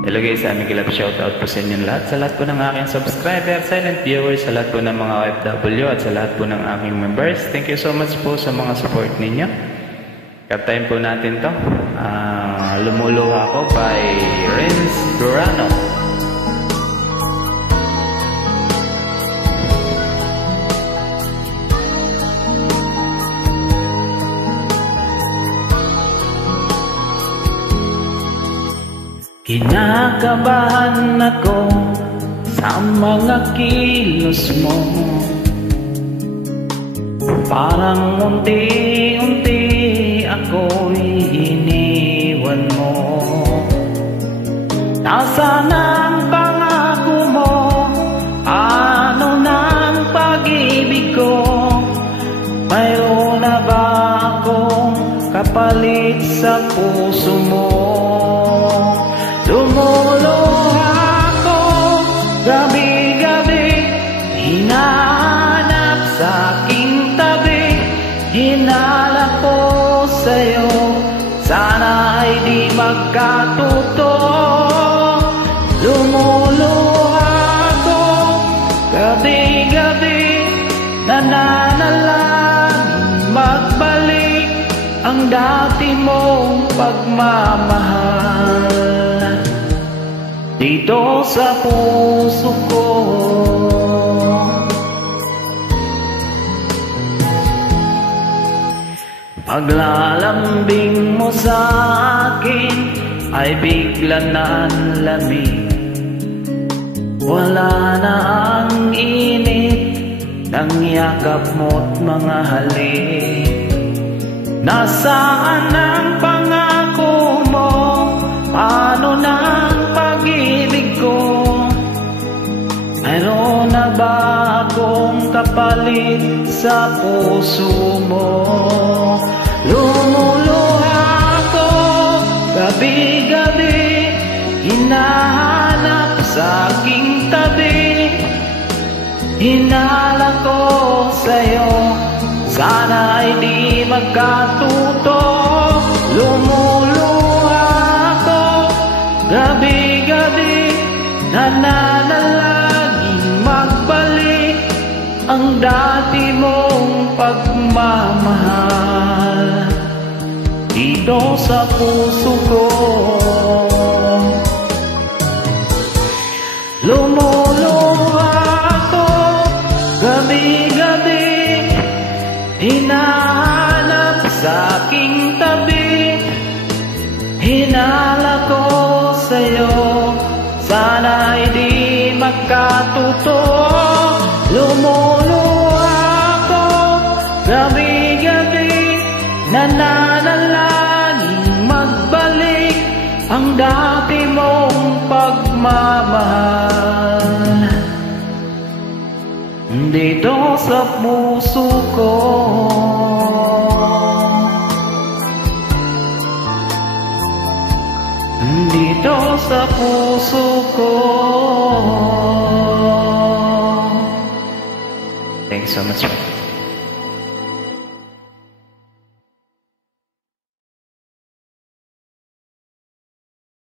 Hello guys, aming kilap shoutout po sa inyong lahat. Sa lahat po ng aking subscriber, silent viewers, sa lahat po ng mga OFW at sa lahat po ng aking members. Thank you so much po sa mga support ninyo. Kaptayin po natin to. Lumuluha Ko by Renz Durano. Kinakabahan ako sa mga kilos mo, parang unti-unti ako'y iniwan mo. Nasaan ang pangako mo? Ano nang pag-ibig ko? Mayroon na ba akong kapalit sa puso mo? Lumuluha ako gabi-gabi, hinahanap sa aking tabi. Hinala ko sa'yo, sana ay di magkatotoo. Lumuluha ako gabi-gabi, nananalangin magbalik ang dati mong pagmamahal dito sa puso ko. Paglalambing mo sa akin ay bigla ng lamig. Wala na ang init ng yakap mo't mga halik. Nasaan ang pangako mo? Paano na ang pag-ibig ko? Mayroon na ba akong kapalit sa puso mo? Lumuluha ako gabi-gabi, hinahanap sa aking tabi. Hinala ko sa'yo, sana ay di magkatotoo. Lumuluha ako gabi-gabi, nananalangin magbalik ang dati mong pagmamahal dito sa puso ko. Lumuluha ako gabi-gabi, hinahanap sa aking tabi. Hinala ko sa'yo, sana ay di magkatotoo. Lumuluha ako gabi-gabi, nananalangin magbalik ang dati mong pagmamahal dito sa puso ko. Dito sa puso ko. Thanks so much.